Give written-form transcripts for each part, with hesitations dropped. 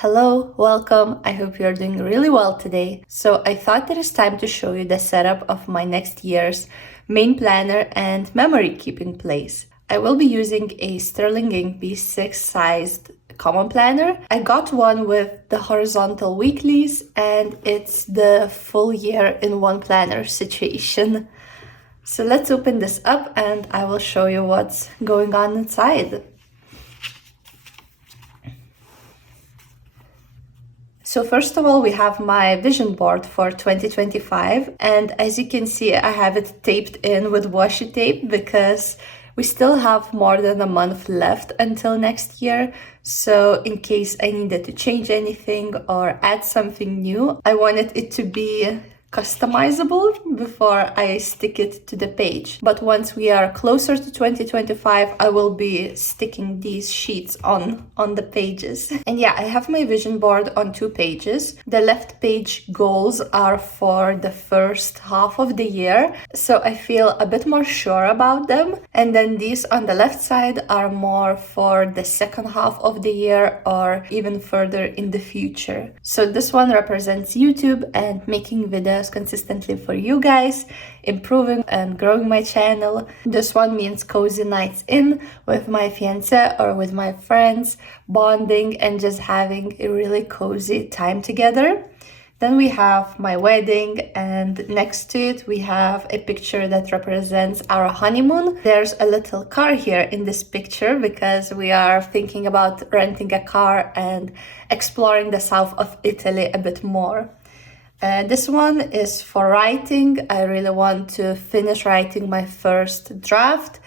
Hello, welcome. I hope you're doing really well today. So I thought it is time to show you the setup of my next year's main planner and memory keeping place. I will be using a Sterling Ink B6 sized common planner. I got one with the horizontal weeklies and it's the full year in one planner situation. So let's open this up and I will show you what's going on inside. So first of all, we have my vision board for 2025. And as you can see, I have it taped in with washi tape because we still have more than a month left until next year. So in case I needed to change anything or add something new, I wanted it to be customizable before I stick it to the page. But once we are closer to 2025, I will be sticking these sheets on the pages. And yeah, I have my vision board on 2 pages. The left page goals are for the first half of the year, so I feel a bit more sure about them. And then these on the left side are more for the second half of the year or even further in the future. So this one represents YouTube and making videos consistently for you guys, improving and growing my channel. This one means cozy nights in with my fiance or with my friends, bonding and just having a really cozy time together. Then we have my wedding, and next to it we have a picture that represents our honeymoon. There's a little car here in this picture because we are thinking about renting a car and exploring the south of Italy a bit more. This one is for writing. I really want to finish writing my first draft.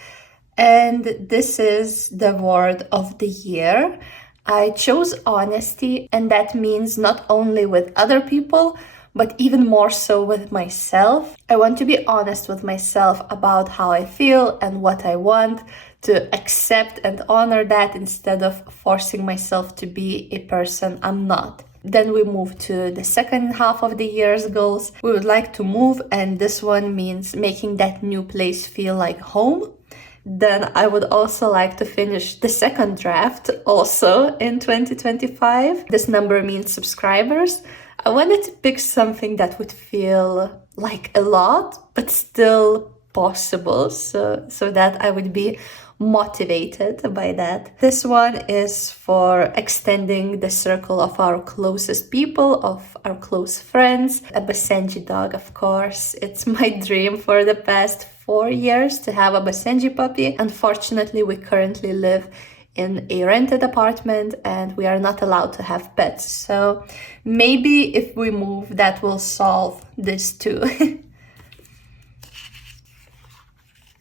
And this is the word of the year. I chose honesty, and that means not only with other people, but even more so with myself. I want to be honest with myself about how I feel and what I want, to accept and honor that instead of forcing myself to be a person I'm not. Then we move to the second half of the year's goals. We would like to move, and this one means making that new place feel like home. Then I would also like to finish the second draft also in 2025. This number means subscribers. I wanted to pick something that would feel like a lot, but still possible, so that I would be motivated by that. This one is for extending the circle of our closest people, of our close friends. A Basenji dog, of course. It's my dream for the past 4 years to have a Basenji puppy. Unfortunately, we currently live in a rented apartment and we are not allowed to have pets. So maybe if we move, that will solve this too.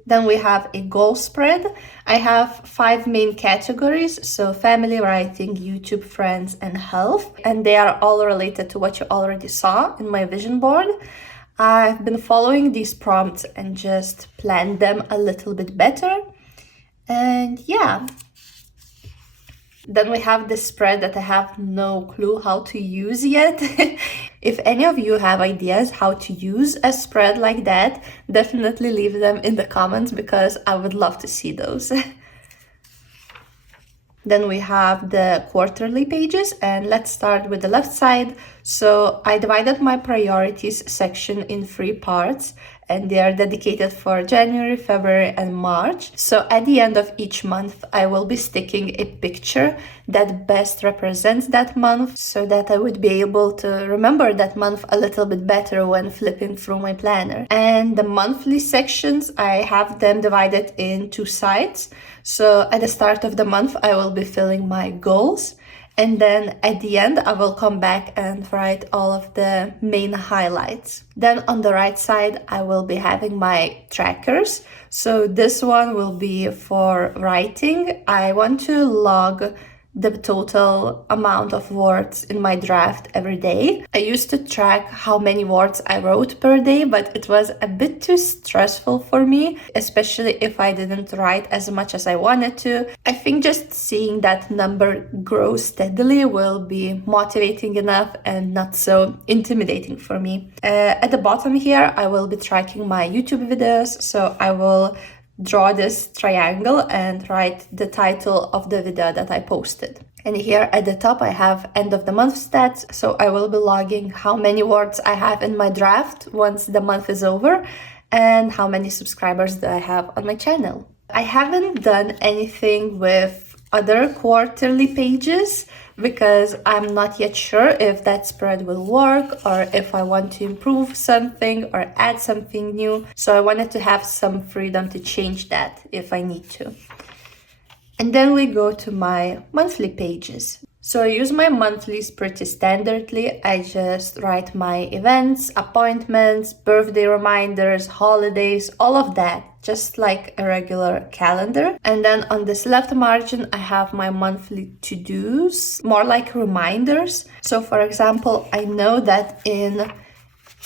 Then we have a goal spread. I have 5 main categories, so family, writing, YouTube, friends, and health. And they are all related to what you already saw in my vision board. I've been following these prompts and just planned them a little bit better. And yeah. Then we have this spread that I have no clue how to use yet. If any of you have ideas how to use a spread like that, definitely leave them in the comments because I would love to see those. Then we have the quarterly pages, and let's start with the left side. So I divided my priorities section in 3 parts, and they are dedicated for January, February, and March. So at the end of each month, I will be sticking a picture that best represents that month so that I would be able to remember that month a little bit better when flipping through my planner. And the monthly sections, I have them divided in 2 sides. So at the start of the month, I will be filling my goals. And then at the end, I will come back and write all of the main highlights. Then on the right side, I will be having my trackers. So this one will be for writing. I want to log the total amount of words in my draft every day. I used to track how many words I wrote per day, but it was a bit too stressful for me, especially if I didn't write as much as I wanted to. I think just seeing that number grow steadily will be motivating enough and not so intimidating for me. At the bottom here, I will be tracking my YouTube videos, so I will draw this triangle and write the title of the video that I posted. And here at the top I have end of the month stats, so I will be logging how many words I have in my draft once the month is over and how many subscribers do I have on my channel. I haven't done anything with other quarterly pages because I'm not yet sure if that spread will work or if I want to improve something or add something new. So I wanted to have some freedom to change that if I need to. And then we go to my monthly pages. So I use my monthlies pretty standardly. I just write my events, appointments, birthday reminders, holidays, all of that, just like a regular calendar. And then on this left margin, I have my monthly to-dos, more like reminders. So for example, I know that in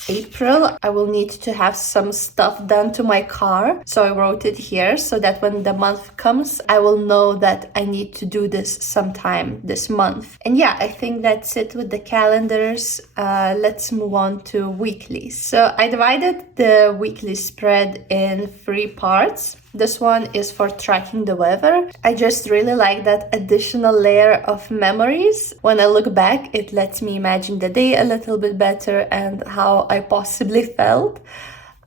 April, I will need to have some stuff done to my car. So I wrote it here so that when the month comes, I will know that I need to do this sometime this month. And yeah, I think that's it with the calendars. Let's move on to weeklies. So I divided the weekly spread in 3 parts. This one is for tracking the weather. I just really like that additional layer of memories. When I look back, it lets me imagine the day a little bit better and how I possibly felt.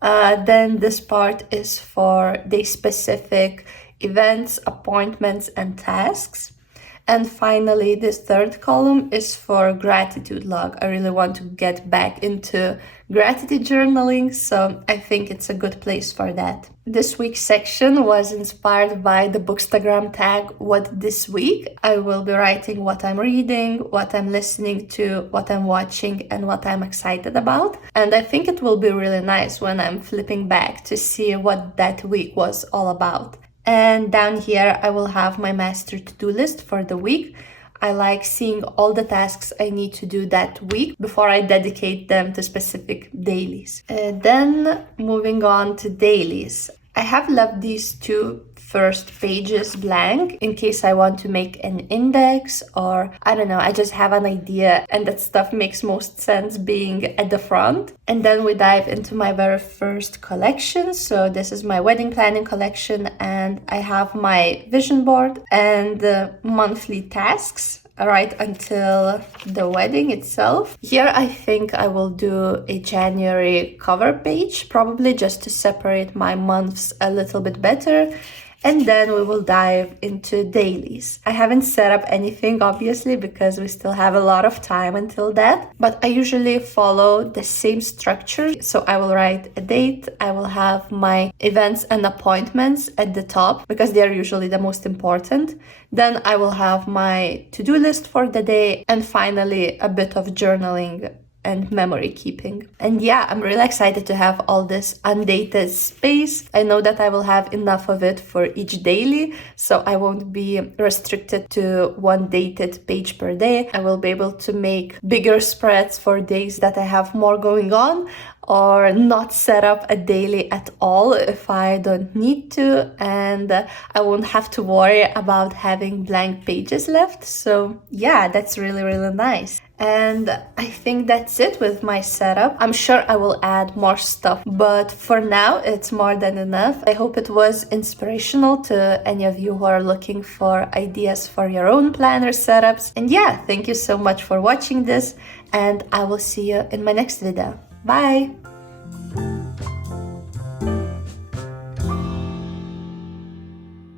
Then this part is for day-specific events, appointments, and tasks. And finally, this third column is for gratitude log. I really want to get back into gratitude journaling, so I think it's a good place for that. This week's section was inspired by the Bookstagram tag, What This Week? I will be writing what I'm reading, what I'm listening to, what I'm watching, and what I'm excited about. And I think it will be really nice when I'm flipping back to see what that week was all about. And down here, I will have my master to-do list for the week. I like seeing all the tasks I need to do that week before I dedicate them to specific dailies. Then moving on to dailies. I have left these 2 first pages blank in case I want to make an index or I don't know, I just have an idea and that stuff makes most sense being at the front. And then we dive into my very first collection. So this is my wedding planning collection and I have my vision board and monthly tasks right until the wedding itself. Here I think I will do a January cover page, probably just to separate my months a little bit better. And then we will dive into dailies. I haven't set up anything, obviously, because we still have a lot of time until that. But I usually follow the same structure. So I will write a date. I will have my events and appointments at the top because they are usually the most important. Then I will have my to-do list for the day. And finally, a bit of journaling and memory keeping. And yeah, I'm really excited to have all this undated space. I know that I will have enough of it for each daily, so I won't be restricted to one dated page per day. I will be able to make bigger spreads for days that I have more going on, or not set up a daily at all if I don't need to, and I won't have to worry about having blank pages left. So yeah, that's really, really nice. And I think that's it with my setup. I'm sure I will add more stuff, but for now it's more than enough. I hope it was inspirational to any of you who are looking for ideas for your own planner setups. And yeah, thank you so much for watching this, and I will see you in my next video. Bye!